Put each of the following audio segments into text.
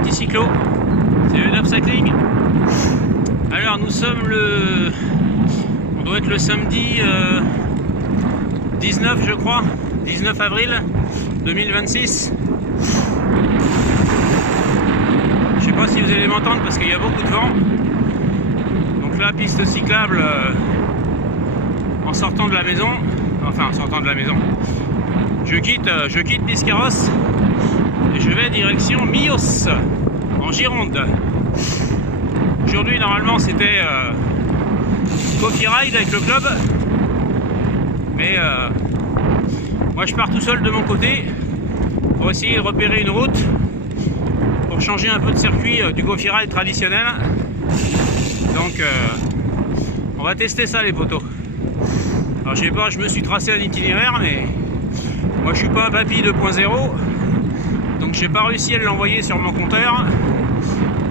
petits cyclos, c'est le 9 Cycling. Alors nous sommes on doit être le samedi 19 je crois, 19 avril 2026. Je sais pas si vous allez m'entendre parce qu'il y a beaucoup de vent. Donc là, piste cyclable en sortant de la maison, enfin en sortant de la maison. Je quitte Biscarrosse et je vais direction Millos, en Gironde. Aujourd'hui, normalement, c'était coffee ride avec le club, mais moi je pars tout seul de mon côté pour essayer de repérer une route pour changer un peu de circuit du coffee ride traditionnel. Donc on va tester ça les potos. Alors je sais pas, je me suis tracé un itinéraire, mais moi je suis pas un papy 2.0, donc j'ai pas réussi à l'envoyer sur mon compteur,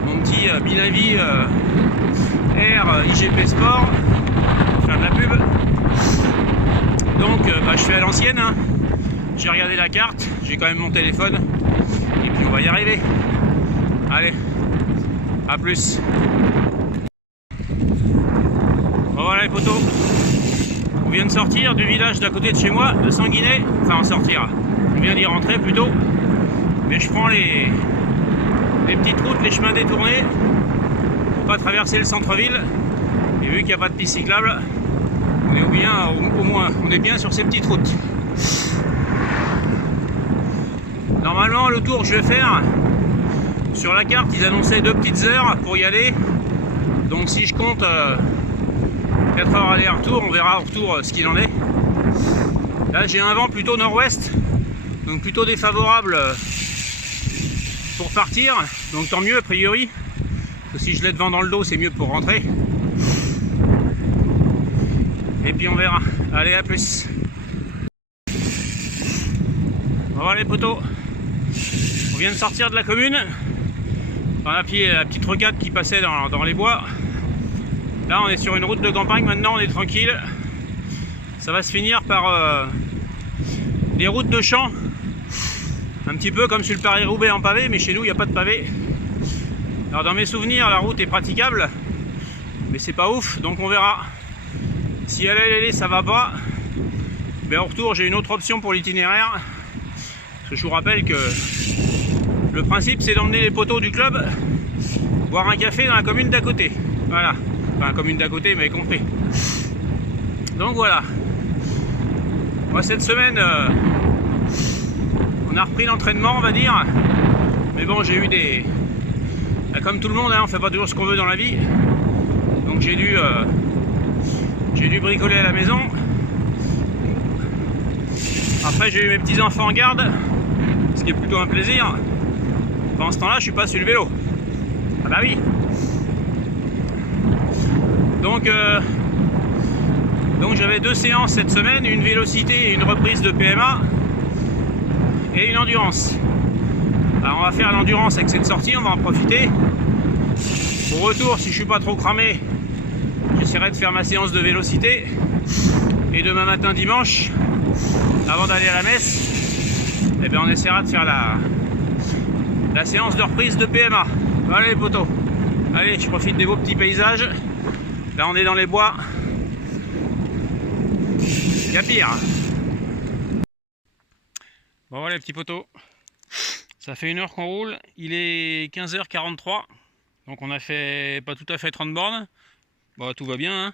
mon petit Binavi R IGP Sport, faire de la pub. Donc je fais à l'ancienne, hein. J'ai regardé la carte, j'ai quand même mon téléphone, et puis on va y arriver. Allez, à plus. Bon, voilà les potos, on vient de sortir du village d'à côté de chez moi, de Sanguinet, enfin en sortir, on vient d'y rentrer plutôt, mais je prends les petites routes, les chemins détournés, pour pas traverser le centre-ville, et vu qu'il n'y a pas de piste cyclable, on est bien, au moins, on est bien sur ces petites routes. Normalement le tour que je vais faire, sur la carte ils annonçaient 2 petites heures pour y aller, donc si je compte 4 heures aller-retour, on verra au retour ce qu'il en est. Là j'ai un vent plutôt nord-ouest, donc plutôt défavorable pour partir, donc tant mieux a priori, parce que si je l'ai de vent dans le dos c'est mieux pour rentrer. Et puis on verra. Allez, à plus. Voilà les potos, on vient de sortir de la commune, on a pied la petite rocade qui passait dans les bois. Là on est sur une route de campagne, maintenant on est tranquille. Ça va se finir par des routes de champs, un petit peu comme sur le Paris-Roubaix en pavé, mais chez nous il n'y a pas de pavé. Alors dans mes souvenirs la route est praticable, mais c'est pas ouf, donc on verra. Si elle est ça va pas, mais au retour j'ai une autre option pour l'itinéraire. Parce que je vous rappelle que le principe c'est d'emmener les potos du club boire un café dans la commune d'à côté. Voilà, enfin la commune d'à côté, mais compris. Donc voilà. Moi cette semaine on a repris l'entraînement on va dire. Mais bon j'ai eu comme tout le monde hein, on fait pas toujours ce qu'on veut dans la vie. Donc j'ai dû bricoler à la maison. Après j'ai eu mes petits enfants en garde, ce qui est plutôt un plaisir. Pendant ce temps là je suis pas sur le vélo. Ah bah oui. Donc j'avais 2 séances cette semaine, une vélocité et une reprise de PMA et une endurance. Alors on va faire l'endurance avec cette sortie, on va en profiter. Au retour, si je suis pas trop cramé, j'essaierai de faire ma séance de vélocité. Et demain matin dimanche, avant d'aller à la messe, eh bien on essaiera de faire la séance de reprise de PMA. Voilà les potos. Allez, je profite des beaux petits paysages. Là on est dans les bois. Il y a pire. Bon voilà les petits potos. Ça fait 1 heure qu'on roule. Il est 15h43. Donc on a fait pas tout à fait 30 bornes. Bon, tout va bien. Hein.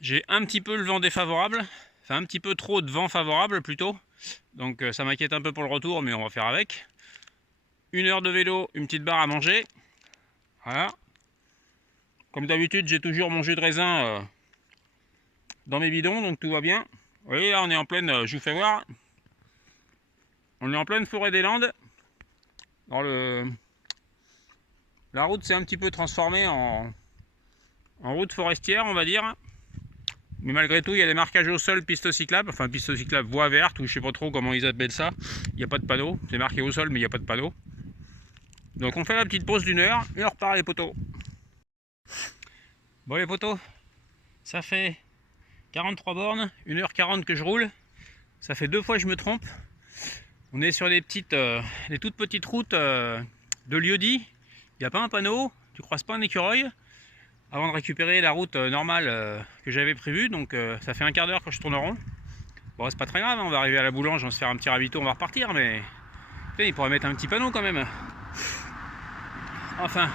J'ai un petit peu le vent défavorable. Enfin un petit peu trop de vent favorable plutôt. Donc ça m'inquiète un peu pour le retour, mais on va faire avec. 1 heure de vélo, une petite barre à manger. Voilà. Comme d'habitude, j'ai toujours mon jus de raisin dans mes bidons, donc tout va bien. Vous voyez, là on est en pleine, je vous fais voir. On est en pleine forêt des Landes. La route s'est un petit peu transformée en route forestière, on va dire. Mais malgré tout, il y a des marquages au sol, piste cyclable, enfin piste cyclable, voie verte, ou je sais pas trop comment ils appellent ça. Il n'y a pas de panneau, c'est marqué au sol, mais il n'y a pas de panneau. Donc on fait la petite pause d'1 heure, et on repart les potos. Bon les potos, ça fait 43 bornes, 1h40 que je roule. Ça fait 2 fois que je me trompe. On est sur des toutes petites routes de lieu-dit. il n'y a pas un panneau, tu croises pas un écureuil avant de récupérer la route normale que j'avais prévue. Donc ça fait un quart d'heure que je tourne rond. Bon, c'est pas très grave, hein, on va arriver à la boulange, on va se faire un petit ravito, on va repartir, mais il pourrait mettre un petit panneau quand même. Enfin,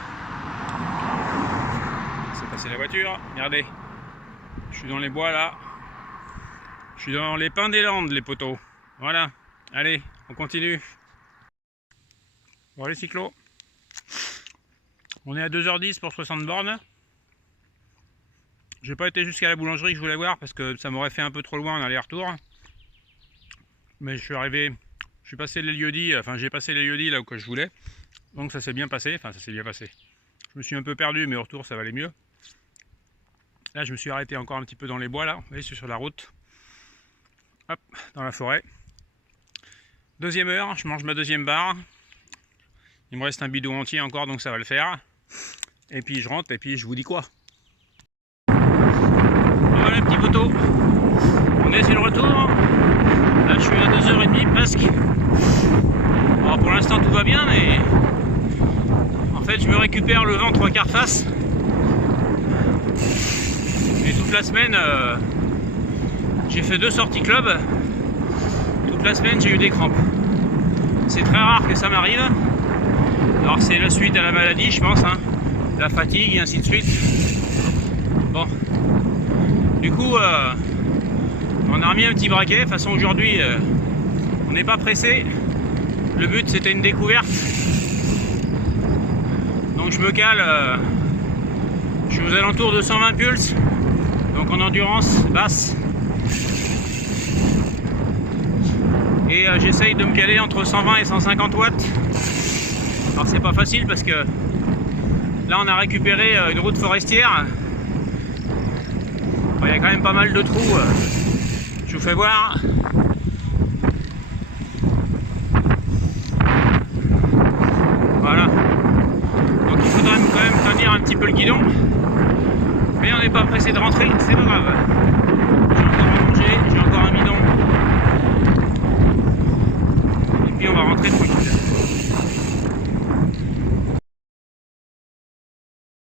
c'est passé la voiture, regardez, je suis dans les bois là, je suis dans les pins des Landes les poteaux. Voilà, allez, on continue. Bon les cyclos, on est à 2h10 pour 60 bornes. J'ai pas été jusqu'à la boulangerie que je voulais voir parce que ça m'aurait fait un peu trop loin en aller-retour. Mais je suis arrivé, je suis passé les lieux-dits, enfin j'ai passé les lieux-dits là où que je voulais. Donc ça s'est bien passé, enfin ça s'est bien passé. Je me suis un peu perdu mais au retour ça valait mieux. Là je me suis arrêté encore un petit peu dans les bois là, vous voyez, je suis sur la route. Hop, dans la forêt. Deuxième heure, je mange ma deuxième barre. Il me reste un bidon entier encore donc ça va le faire. Et puis je rentre et puis je vous dis quoi. Voilà petit poteau. On est sur le retour. Là je suis à 2h30 presque. Alors pour l'instant tout va bien mais en fait je me récupère le vent 3/4 face. Et toute la semaine j'ai fait 2 sorties club. Toute la semaine j'ai eu des crampes. C'est très rare que ça m'arrive. Alors c'est la suite à la maladie je pense, hein. La fatigue et ainsi de suite. Bon. Du coup on a remis un petit braquet. De toute façon aujourd'hui on n'est pas pressé. Le but c'était une découverte. Donc je me cale. Je suis aux alentours de 120 pulses. Donc en endurance basse. Et j'essaye de me caler entre 120 et 150 watts. Alors c'est pas facile parce que là on a récupéré une route forestière. Il y a quand même pas mal de trous. Je vous fais voir. Voilà. Donc il faudra quand même tenir un petit peu le guidon. Mais on n'est pas pressé de rentrer, c'est pas grave.